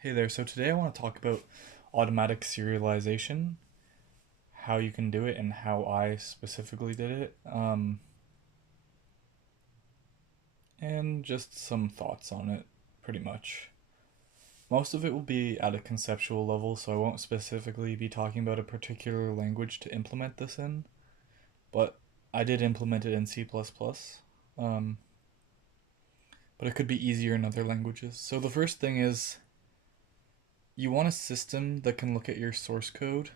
Hey there, so today I want to talk about automatic serialization, how you can do it, and how I specifically did it, and just some thoughts on it, pretty much. Most of it will be at a conceptual level, so I won't specifically be talking about a particular language to implement this in, but I did implement it in C++, um, but it could be easier in other languages. So the first thing is you want a system that can look at your source code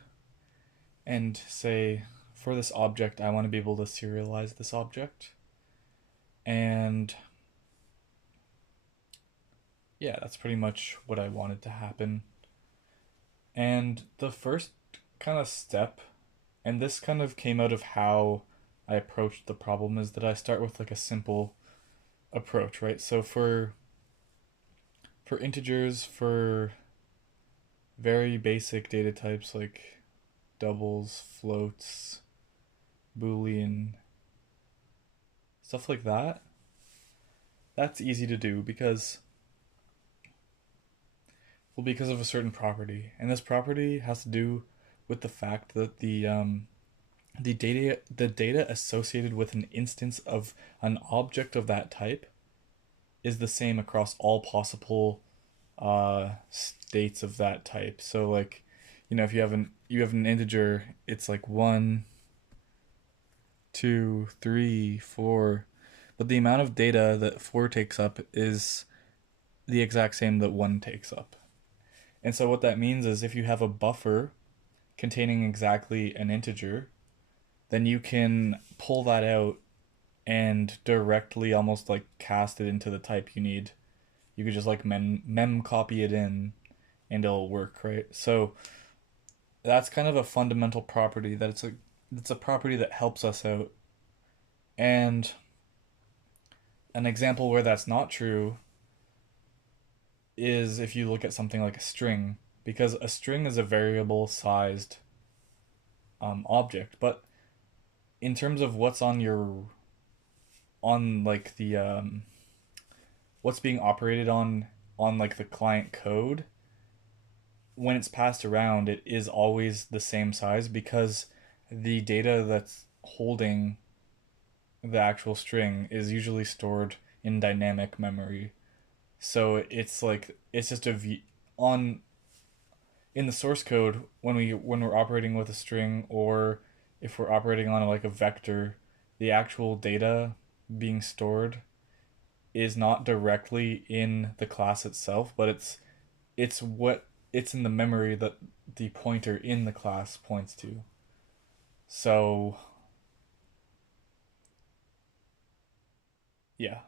and say, for this object, I want to be able to serialize this object. And yeah, that's pretty much what I wanted to happen. And the first kind of step, and this kind of came out of how I approached the problem, is that I start with like a simple approach, right? So for integers, for very basic data types like doubles, floats, boolean, stuff like that, that's easy to do because of a certain property, and this property has to do with the fact that the data associated with an instance of an object of that type is the same across all possible states of that type. So like, if you have an integer, it's like 1, 2, 3, 4, but the amount of data that 4 takes up is the exact same that 1 takes up. And so what that means is if you have a buffer containing exactly an integer, then you can pull that out and directly almost like cast it into the type you need. You could just like mem copy it in and it'll work, right? So that's kind of a fundamental property that it's a property that helps us out. And an example where that's not true is if you look at something like a string, because a string is a variable sized object, but in terms of what's on like the what's being operated on like the client code, when it's passed around, it is always the same size because the data that's holding the actual string is usually stored in dynamic memory. So it's like it's just on in the source code when we're operating with a string, or if we're operating on like a vector, the actual data being stored is not directly in the class itself, but it's in the memory that the pointer in the class points to. So yeah,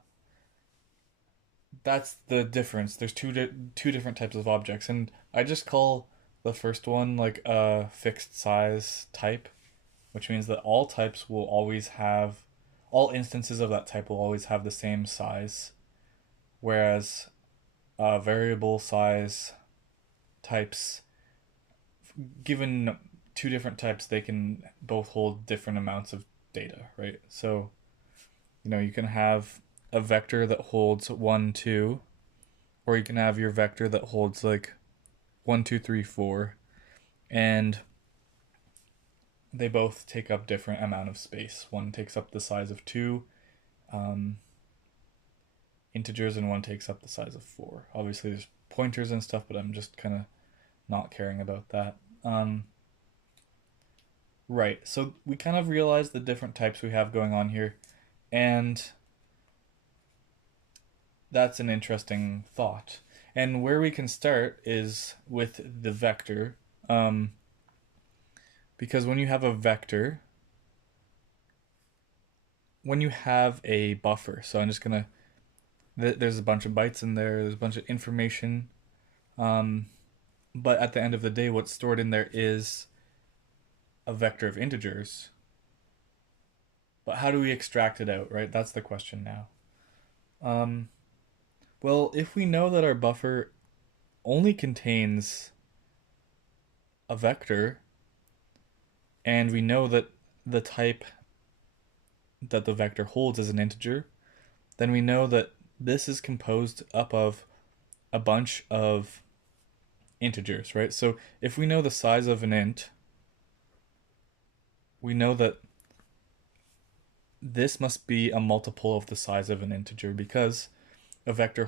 that's the difference. There's two different types of objects, and I just call the first one like a fixed size type, which means that all instances of that type will always have the same size, whereas variable size types, given two different types, they can both hold different amounts of data, right? So, you can have a vector that holds 1, 2, or you can have your vector that holds like 1, 2, 3, 4, and they both take up different amount of space. One takes up the size of two um, integers, and one takes up the size of four. Obviously, there's pointers and stuff, but I'm just kind of not caring about that. Right. So we kind of realize the different types we have going on here, and that's an interesting thought. And where we can start is with the vector, um, because when you have a buffer, so I'm just gonna, there's a bunch of bytes in there, there's a bunch of information, um, but at the end of the day, what's stored in there is a vector of integers. But how do we extract it out, right? That's the question now. Um, well, if we know that our buffer only contains a vector, and we know that the type that the vector holds is an integer, then we know that this is composed up of a bunch of integers, right? So if we know the size of an int, we know that this must be a multiple of the size of an integer because a vector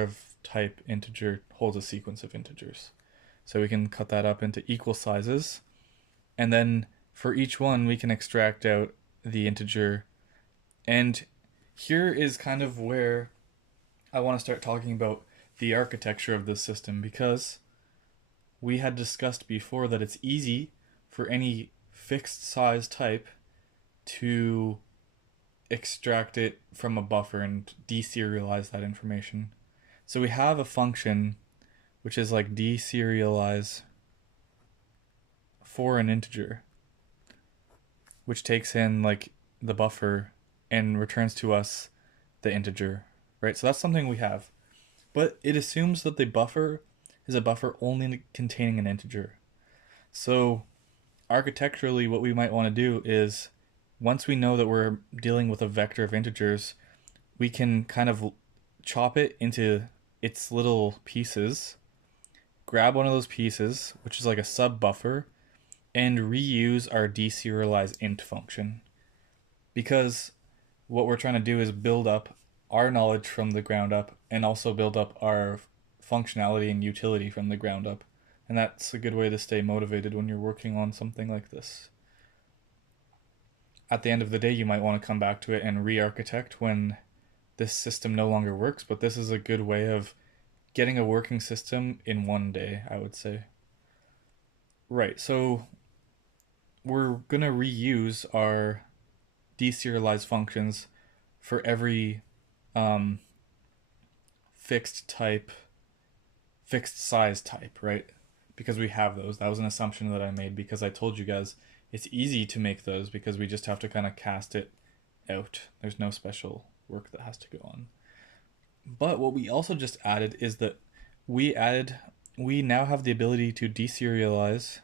of type integer holds a sequence of integers. So we can cut that up into equal sizes, and then for each one we can extract out the integer. And here is kind of where I want to start talking about the architecture of this system, because we had discussed before that it's easy for any fixed size type to extract it from a buffer and deserialize that information. So we have a function which is like deserialize for an integer, which takes in like the buffer and returns to us the integer, right? So that's something we have. But it assumes that the buffer is a buffer only containing an integer. So architecturally, what we might want to do is, once we know that we're dealing with a vector of integers, we can kind of chop it into its little pieces, grab one of those pieces, which is like a sub buffer, and reuse our deserialize int function. Because what we're trying to do is build up our knowledge from the ground up and also build up our functionality and utility from the ground up. And that's a good way to stay motivated when you're working on something like this. At the end of the day, you might want to come back to it and re-architect when this system no longer works, but this is a good way of getting a working system in one day, I would say. Right, so we're going to reuse our deserialized functions for every um, fixed type, fixed size type, right? Because we have those. That was an assumption that I made because I told you guys it's easy to make those because we just have to kind of cast it out. There's no special work that has to go on. But what we also just added is that we now have the ability to deserialize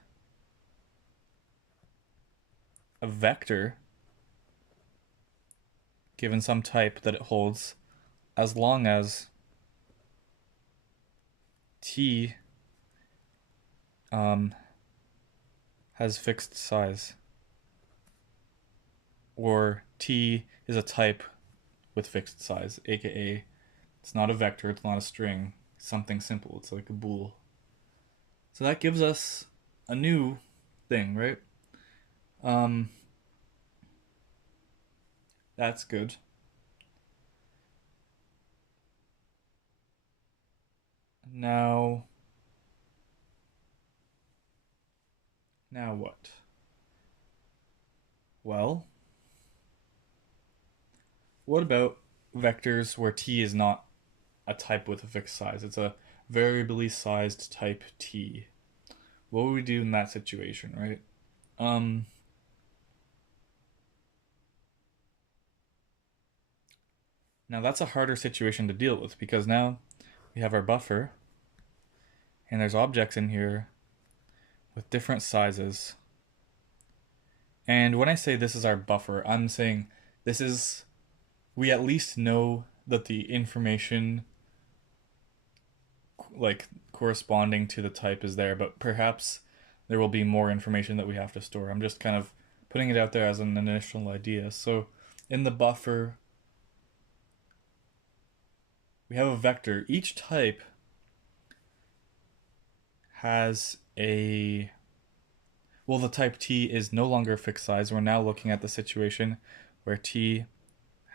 a vector given some type that it holds as long as t has fixed size, or t is a type with fixed size, aka it's not a vector, it's not a string, it's something simple, it's like a bool. So that gives us a new thing, right? Um, that's good. Now, now what? Well, what about vectors where t is not a type with a fixed size? It's a variably sized type t. What would we do in that situation, right? Um, Now that's a harder situation to deal with because now we have our buffer and there's objects in here with different sizes. And when I say this is our buffer, I'm saying this is, we at least know that the information like corresponding to the type is there, but perhaps there will be more information that we have to store. I'm just kind of putting it out there as an initial idea. So in the buffer, we have a vector. Each type has a, well, the type t is no longer a fixed size. We're now looking at the situation where t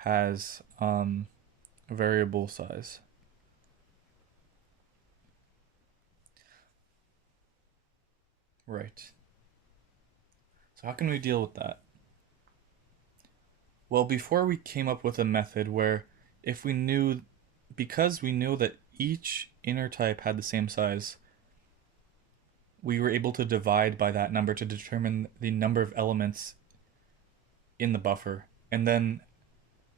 has a variable size. Right. So how can we deal with that? Well, before we came up with a method where if we knew, because we knew that each inner type had the same size, we were able to divide by that number to determine the number of elements in the buffer, and then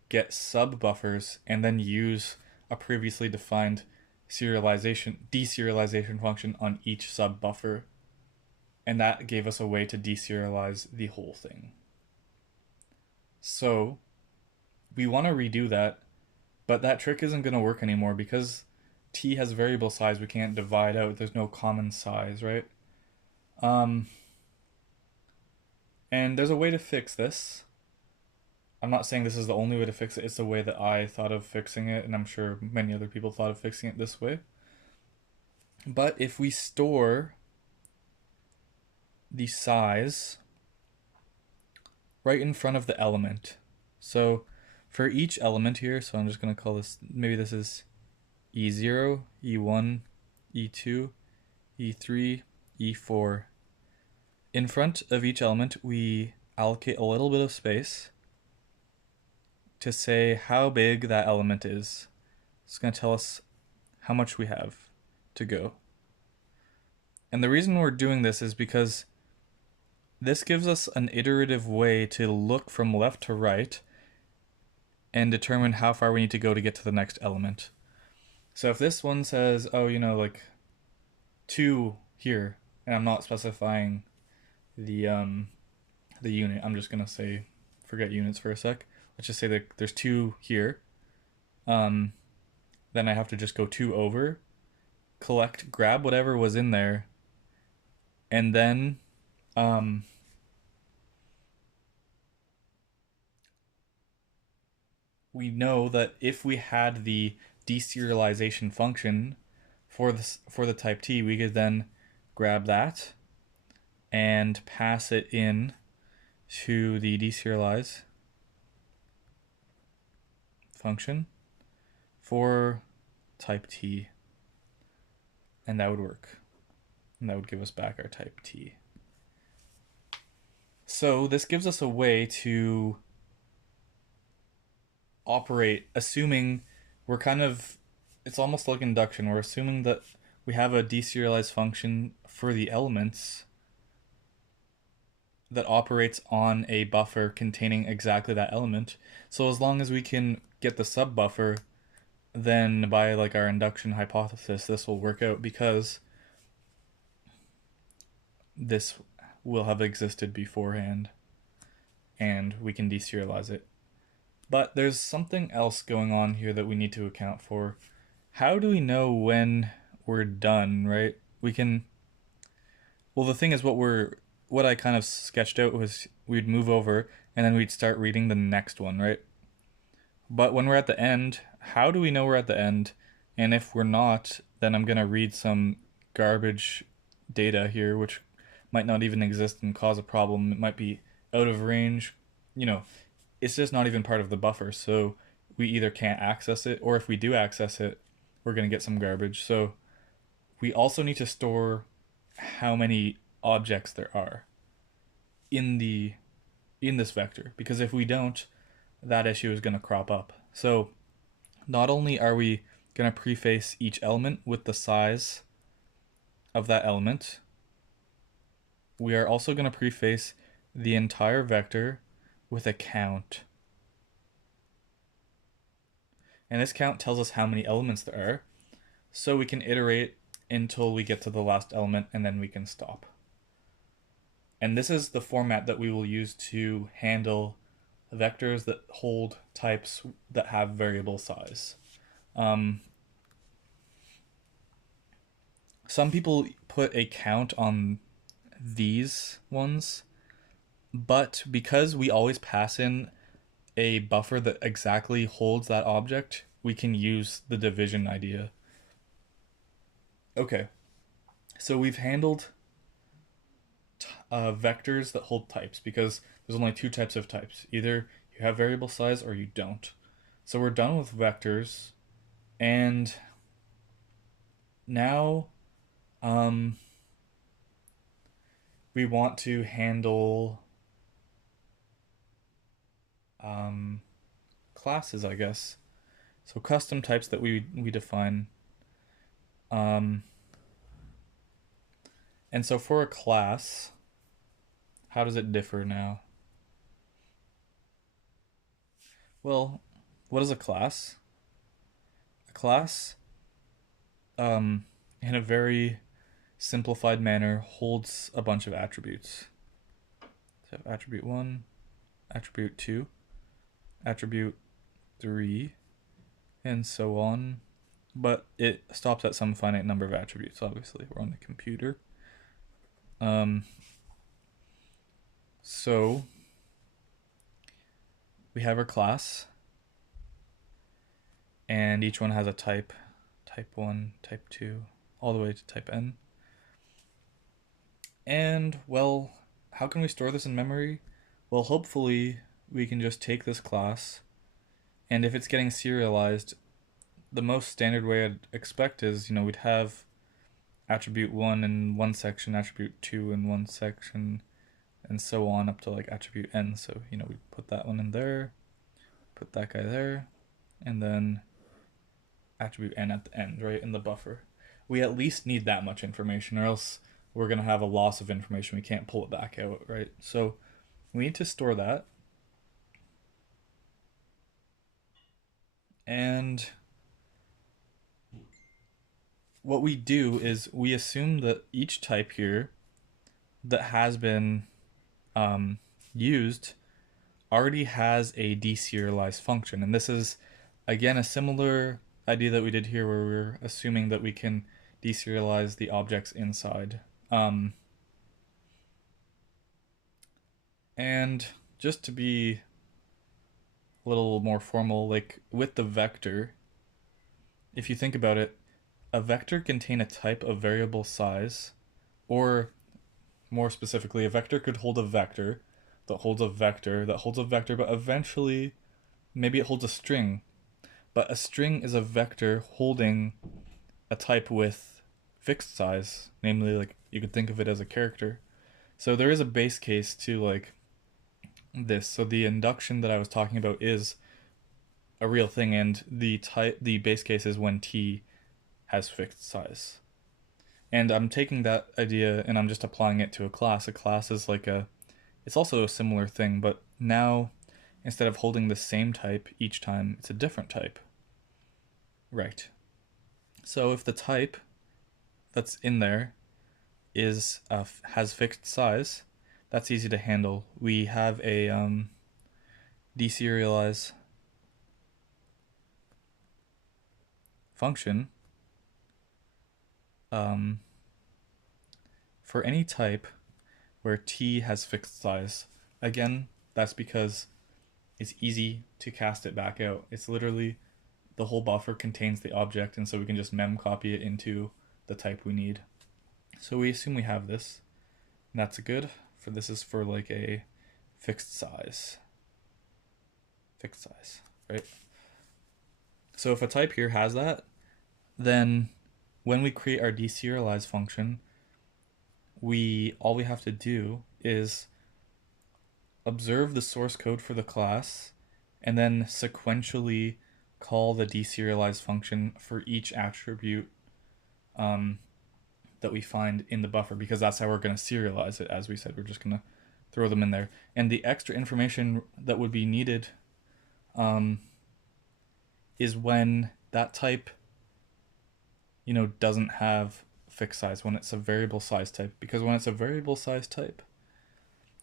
get sub buffers, and then use a previously defined deserialization function on each sub buffer. And that gave us a way to deserialize the whole thing. So we want to redo that, but that trick isn't going to work anymore because t has variable size, we can't divide out. There's no common size, right? Um, and there's a way to fix this. I'm not saying this is the only way to fix it. It's the way that I thought of fixing it, and I'm sure many other people thought of fixing it this way. But if we store the size right in front of the element, so for each element here, so I'm just going to call this, maybe this is E0, E1, E2, E3, E4. In front of each element, we allocate a little bit of space to say how big that element is. It's going to tell us how much we have to go. And the reason we're doing this is because this gives us an iterative way to look from left to right and determine how far we need to go to get to the next element. So if this one says, oh, like 2 here, and I'm not specifying the unit, I'm just gonna say forget units for a sec. Let's just say that there's 2 here. Then I have to just go 2 over, grab whatever was in there, and then we know that if we had the deserialization function for the type t, we could then grab that and pass it in to the deserialize function for type t, and that would work, and that would give us back our type t. So this gives us a way to operate, assuming it's almost like induction. We're assuming that we have a deserialized function for the elements that operates on a buffer containing exactly that element. So as long as we can get the sub-buffer, then by like our induction hypothesis, this will work out because this will have existed beforehand and we can deserialize it. But there's something else going on here that we need to account for. How do we know when we're done, right? Well, the thing is, what I kind of sketched out was we'd move over and then we'd start reading the next one, right? But when we're at the end, how do we know we're at the end? And if we're not, then I'm going to read some garbage data here, which might not even exist and cause a problem. It might be out of range. It's just not even part of the buffer. So we either can't access it, or if we do access it, we're going to get some garbage. So we also need to store how many objects there are in this vector, because if we don't, that issue is going to crop up. So not only are we going to preface each element with the size of that element, we are also going to preface the entire vector with a count. And this count tells us how many elements there are, so we can iterate until we get to the last element, and then we can stop. And this is the format that we will use to handle vectors that hold types that have variable size. Some people put a count on these ones, but because we always pass in a buffer that exactly holds that object, we can use the division idea. Okay, so we've handled vectors that hold types, because there's only 2 types of types. Either you have variable size or you don't. So we're done with vectors, and now we want to handle classes, I guess. So custom types that we define. And so for a class, how does it differ now? Well, what is a class? A class, in a very simplified manner, holds a bunch of attributes. So attribute 1, attribute 2, attribute 3, and so on but it stops at some finite number of attributes. Obviously, we're on the computer. Um, so we have our class, and each one has a type, type 1, type 2, all the way to type n. And, well, how can we store this in memory? Well, hopefully we can just take this class, and if it's getting serialized, the most standard way I'd expect is, we'd have attribute 1 in one section, attribute 2 in one section, and so on up to like attribute n. So, we put that one in there, put that guy there, and then attribute n at the end, right, in the buffer. We at least need that much information, or else we're going to have a loss of information. We can't pull it back out, right? So we need to store that. And what we do is we assume that each type here that has been used already has a deserialized function. And this is, again, a similar idea that we did here where we're assuming that we can deserialize the objects inside. And just to be a little more formal, like with the vector, if you think about it, a vector contain a type of variable size, or more specifically, a vector could hold a vector that holds a vector that holds a vector, but eventually maybe it holds a string. But a string is a vector holding a type with fixed size, namely, like, you could think of it as a character. So there is a base case to like this. So the induction that I was talking about is a real thing, and the base case is when t has fixed size. And I'm taking that idea and I'm just applying it to a class. A class is like it's also a similar thing, but now instead of holding the same type each time, it's a different type. Right. So if the type that's in there has fixed size, that's easy to handle. We have a deserialize function for any type where t has fixed size. Again, that's because it's easy to cast it back out. It's literally the whole buffer contains the object, and so we can just mem copy it into the type we need. So we assume we have this. And that's good. For this is for like a fixed size. Fixed size, right? So if a type here has that, then when we create our deserialize function, all we have to do is observe the source code for the class and then sequentially call the deserialize function for each attribute that we find in the buffer, because that's how we're going to serialize it. As we said, we're just going to throw them in there. And the extra information that would be needed is when that type doesn't have fixed size, when it's a variable size type. Because when it's a variable size type,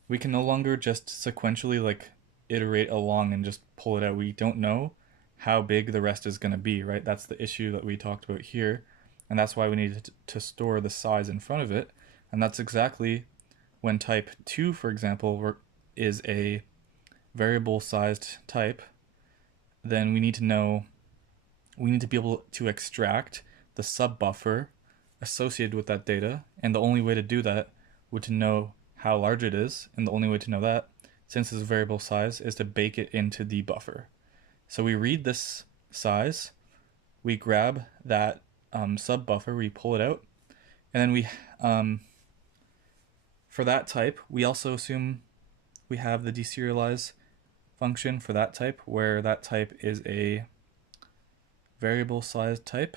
we can no longer just sequentially like iterate along and just pull it out. We don't know how big the rest is going to be, right? That's the issue that we talked about here, and that's why we need to store the size in front of it. And that's exactly when type 2, for example, is a variable sized type, then we need to be able to extract the sub-buffer associated with that data, and the only way to do that would to know how large it is, and the only way to know that, since it's a variable size, is to bake it into the buffer. So we read this size, we grab that sub-buffer, we pull it out, and then we, for that type, we also assume we have the deserialize function for that type, where that type is a variable size type.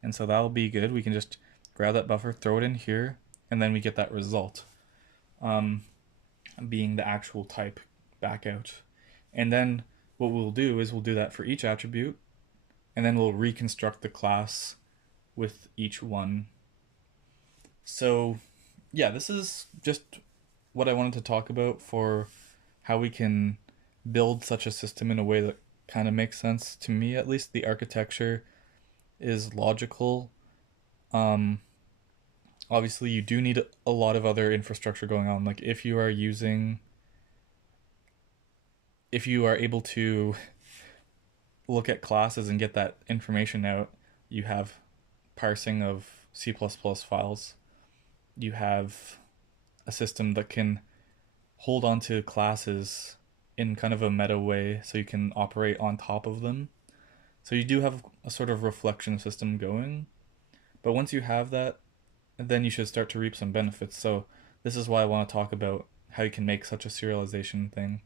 And so that'll be good. We can just grab that buffer, throw it in here, and then we get that result being the actual type back out. And then what we'll do is we'll do that for each attribute, and then we'll reconstruct the class with each one. So yeah, this is just what I wanted to talk about for how we can build such a system in a way that kind of makes sense to me, at least. The architecture is logical. Um, Obviously, you do need a lot of other infrastructure going on. Like if you are able to look at classes and get that information out, you have parsing of C++ files. You have a system that can hold on to classes in kind of a meta way so you can operate on top of them. So you do have a sort of reflection system going. But once you have that, then you should start to reap some benefits. So this is why I want to talk about how you can make such a serialization thing.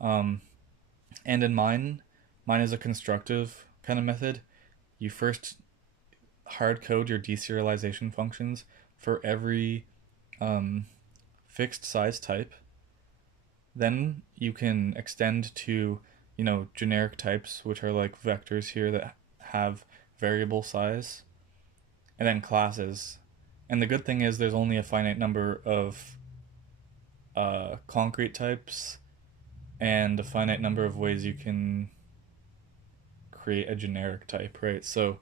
Um, and in mine is a constructive kind of method. You first hard code your deserialization functions for every um, fixed size type. Then you can extend to, generic types, which are like vectors here that have variable size, and then classes. And the good thing is there's only a finite number of concrete types and a finite number of ways you can create a generic type, right? So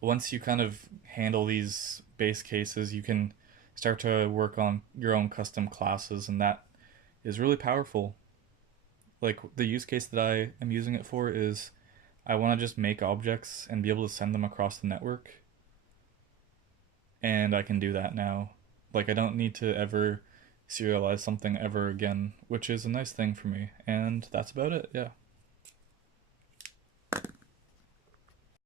once you kind of handle these base cases, you can start to work on your own custom classes, and that is really powerful. Like the use case that I am using it for is I want to just make objects and be able to send them across the network, and I can do that now. Like I don't need to ever serialize something ever again, which is a nice thing for me. And that's about it. Yeah.